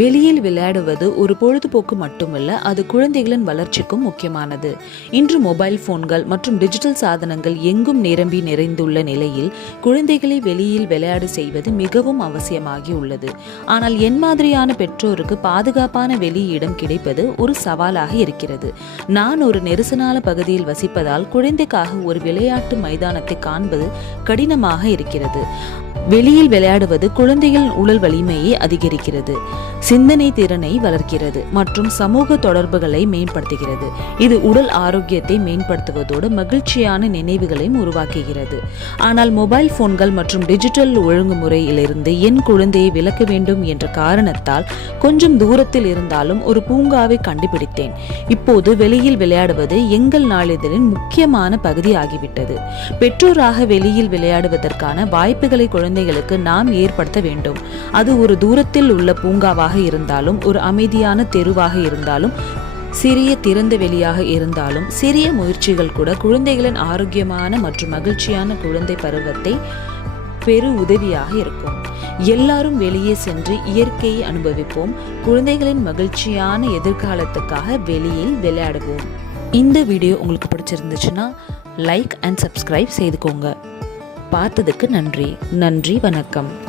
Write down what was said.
வெளியில் விளையாடுவது ஒரு பொழுதுபோக்கு மட்டுமல்ல, அது குழந்தைகளின் வளர்ச்சிக்கும் முக்கியமானது. இன்று மொபைல் போன்கள் மற்றும் டிஜிட்டல் சாதனங்கள் எங்கும் நிரம்பி நிறைந்துள்ள நிலையில் குழந்தைகளை வெளியில் விளையாட செய்வது மிகவும் அவசியமாகி உள்ளது. ஆனால் என் மாதிரியான பெற்றோருக்கு பாதுகாப்பான வெளி இடம் கிடைப்பது ஒரு சவாலாக இருக்கிறது. நான் ஒரு நெரிசலான பகுதியில் வசிப்பதால் குழந்தைக்காக ஒரு விளையாட்டு மைதானத்தை காண்பது கடினமாக இருக்கிறது. வெளியில் விளையாடுவது குழந்தைகளின் உடல் வலிமையை அதிகரிக்கிறது, சிந்தனை திறனை வளர்க்கிறது மற்றும் சமூக தொடர்புகளை மேம்படுத்துகிறது. இது உடல் ஆரோக்கியத்தை மேம்படுத்துவதோடு மகிழ்ச்சியான நினைவுகளையும் உருவாக்குகிறது. ஆனால் மொபைல் போன்கள் மற்றும் டிஜிட்டல் ஒழுங்குமுறையிலிருந்து என் குழந்தையை விலக்க வேண்டும் என்ற காரணத்தால் கொஞ்சம் தூரத்தில் இருந்தாலும் ஒரு பூங்காவை கண்டுபிடித்தேன். இப்போது வெளியில் விளையாடுவது எங்கள் நாளிதழின் முக்கியமான பகுதி ஆகிவிட்டது. பெற்றோராக வெளியில் விளையாடுவதற்கான வாய்ப்புகளை குழந்தைகளுக்கு நாம் ஏற்படுத்த வேண்டும். அது ஒரு தூரத்தில் உள்ள பூங்காவாக இருந்தாலும், ஒரு அமைதியான தெருவாக இருந்தாலும், சிறிய திறந்த வெளியாக இருந்தாலும், சிறிய முயற்சிகள் கூட குழந்தைகளின் ஆரோக்கியமான மற்றும் மகிழ்ச்சியான குழந்தை பருவத்தை பெரு உதவியாக இருக்கும். எல்லாரும் வெளியே சென்று இயற்கையை அனுபவிப்போம். குழந்தைகளின் மகிழ்ச்சியான எதிர்காலத்துக்காக வெளியில் விளையாடுவோம். இந்த வீடியோ உங்களுக்கு பிடிச்சிருந்துச்சுன்னா லைக் அண்ட் சப்ஸ்கிரைப் செய்துக்கோங்க. பார்த்ததுக்கு நன்றி. வணக்கம்.